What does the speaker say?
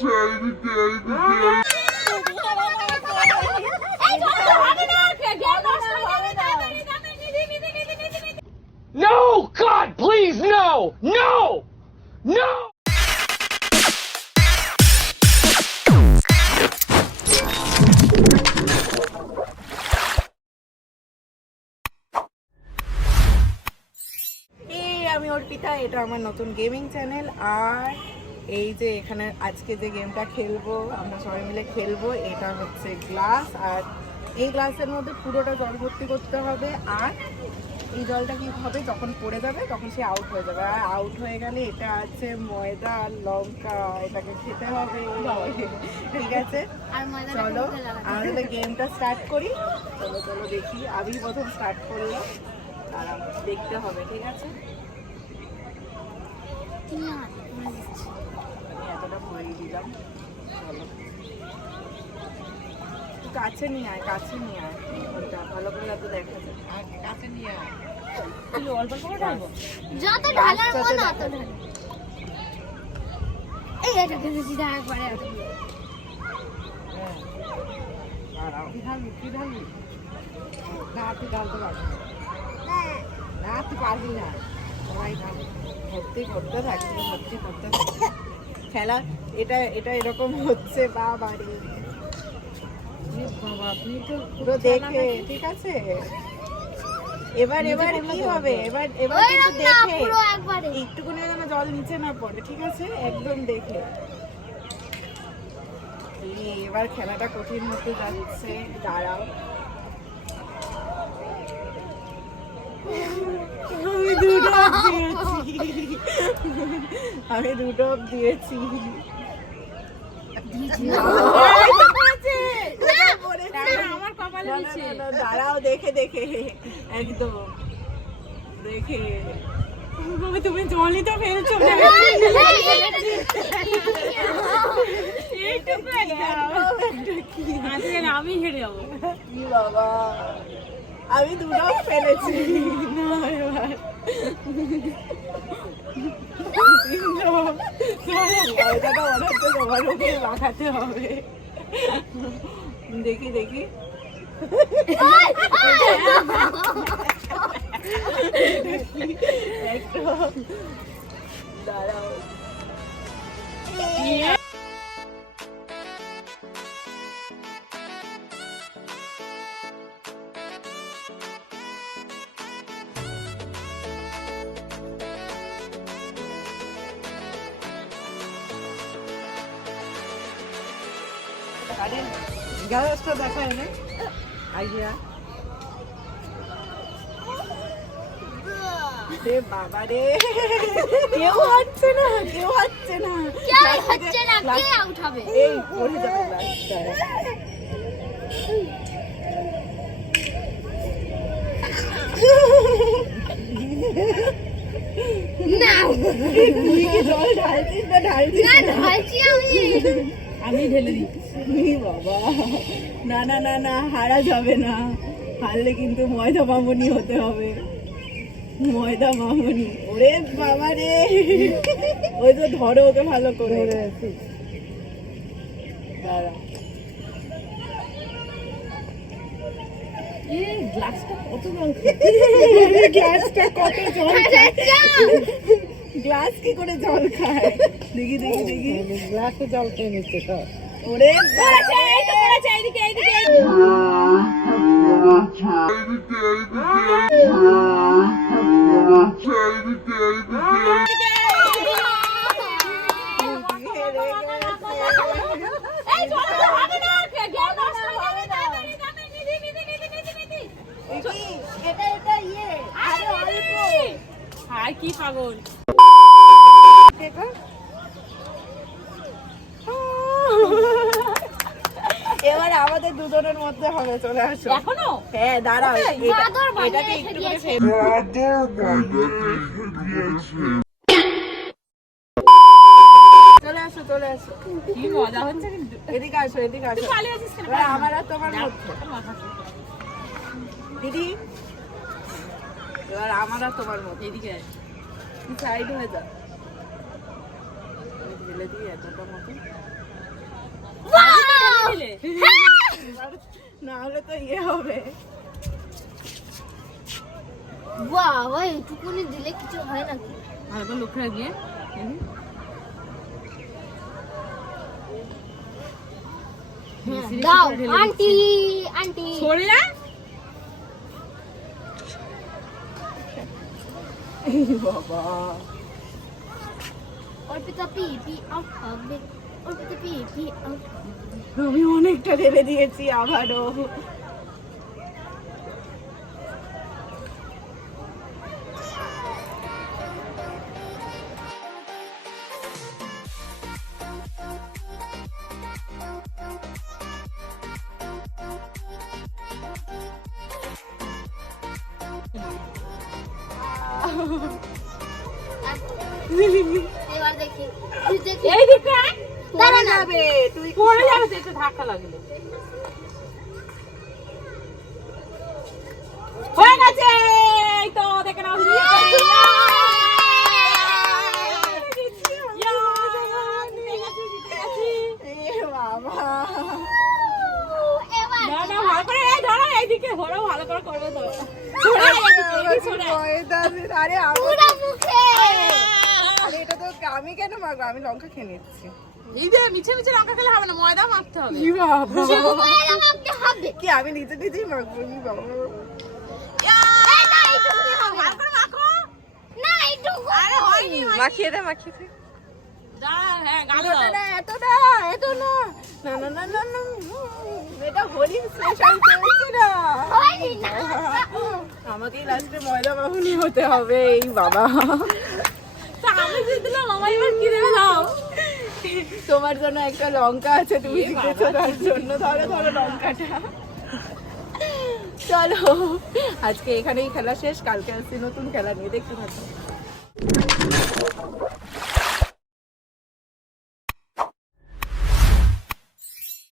No, God, please, no, no, no. আমি অর্পিতা, এটা আমার নতুন গেমিং চ্যানেল। আর এই যে এখানে আজকে যে গেমটা খেলবো, আমরা সবাই মিলে খেলবো, এটা হচ্ছে গ্লাস। আর এই গ্লাসের মধ্যে পুরোটা জল ভর্তি করতে হবে। আর এই জলটা কি হবে, যখন পড়ে যাবে তখন সে আউট হয়ে যাবে। আর আউট হয়ে গেলে এটা আছে ময়দা আর লঙ্কা, এটাকে খেতে হবে। ঠিক আছে, চলো আমাদের গেমটা স্টার্ট করি। চলো চলো দেখি, আমি প্রথম স্টার্ট করলাম, তারা দেখতে হবে। ঠিক আছে, এতটা ভরে দিলাম। চলো কাছে নিয়ে আয়, কাছে নিয়ে আয়, ভালো করে যাতে দেখা যায়। কাছে নিয়ে আয়, অল্প করে ঢালবো, যত ঢালার মন তত ঢাল। এই এটা খেতেছি না একবারে এত। দাঁড়াও, কি ঢালবি, কি ঢালবি? না তুই ঢালতে পারবি না, তুই পারবি না। সবাই ভর্তি করতে থাকছি, ভর্তি করতে থাকছি। খেলা এটা এটা এরকম হচ্ছে। বাবা রে বাবা, আপনি তো পুরো দেখে। ঠিক আছে, এবার এবার কি হবে, এবার এবার কিন্তু দেখে একটুকুনি যেন জল নিচে না পড়ে। ঠিক আছে, একদম দেখে। এবার খেলাটা কঠিন হতে যাচ্ছে। দাঁড়াও, আমি দুটো দিয়েছি। দাঁড়াও, দেখে দেখে, একদম দেখে। তুমি জলই তো ফেলছো। আমি হেরে যাবো। কি বাবা, আমি দুটো ফেলেছি। লাগাতে হবে। দেখি দেখি, একটু দাঁড়াও। গ্যাসটা দেখায় না আইডিয়া। রে বাবা রে, কেউ হচ্ছে না, কেউ হচ্ছে না, কে আউট হবে? এই পড়ে যাবে গ্লাসটা। না তুই কি জল ঢালছিস না? ঢালছিস না, ঢালছি আমি ঢেলে দিচ্ছি। বাবা, না না না না, হারা যাবে না। হারলে কিন্তু ময়দা মামুনি হতে হবে, ময়দা মামুনি। ওরে বাবা রে, ওই তো ধরো ওকে ভালো করে। দাঁড়া, গ্লাসটা কত জল খায়, গ্লাসটা কত জল খায়, গ্লাস কি করে জল খায়? দেখি দেখি দেখি, গ্লাসে জল খেয়ে নিচ্ছে তো। ওরে কি পাগল। এবার আমাদের দুজনের মধ্যে হবে। চলে আসো এখনো। হ্যাঁ দাঁড়াও, এটাকে একটু করে চলে আসো, চলে আসো। কি মজা হচ্ছে কিন্তু। এদিকে আসো, এদিকে আসো। পালিয়ে আছিস কেন? এবার আমার আর তোমার মধ্যে দিদি, এবার আমার আর তোমার মধ্যে। এদিকে সাইড হয়ে যা, ঢেলে দিই এতটা মতো। না হলে তো ইয়ে হবে। বাবা এইটুকুনি দিলে কিছু হয় নাকি? আর তো লক্ষ্য রাখিয়ে দাও আন্টি আন্টি সরে যা। এই বাবা অর্পিতা পি পি আউট হবে, অর্পিতা পি পি আউট। আমি অনেকটা ঢেলে দিয়েছি আবারও। এবার দেখি তুই দেখি এই দিকে পড়ে যাবে তুই। পড়ে যাবে তো, একটু ধাক্কা লাগলে। হয়ে গেছে, এই তো দেখে নাও। এ বাবা এবার না না, ভালো করে এই ধরো, এইদিকে ধরো, ভালো করে করবে তো। সরে আয় এদিকে, এদিকে সরে আয়। আরে পুরো মুখে আরে এটা তো আমি কেন মাখবো, আমি লঙ্কা খেয়ে নিচ্ছি। এই যে মিছে মিছে লঙ্কা খেলে হবে না, ময়দা মাখতে হবে। কি বাবা ময়দা মাখতে হবে। কি আমি নিজে নিজেই মাখবো? কি বাবা এই না এইটুকুনি হবে ভালো করে মাখো। না এইটুকু। আরে হয়নি, হয়নি। মাখিয়ে দে মাখিয়ে দে। দাঁড়া, হ্যাঁ গাল এত দাও। না এত না এত না না না না না না এটা হোলি স্পেশাল চলছে না। হয়নি না। আমাকে লাস্টে ময়দা মাখুনি হতে হবে। এই বাবা তা আমি যে দিলাম, আমার এবার কি দেবে দাও। তোমার জন্য একটা লঙ্কা আছে, তুমি জিতেছো তার জন্য। ধরো ধরো লঙ্কাটা। চলো আজকে এখানেই খেলা শেষ, কালকে আসছি নতুন খেলা নিয়ে, দেখতে থাকো।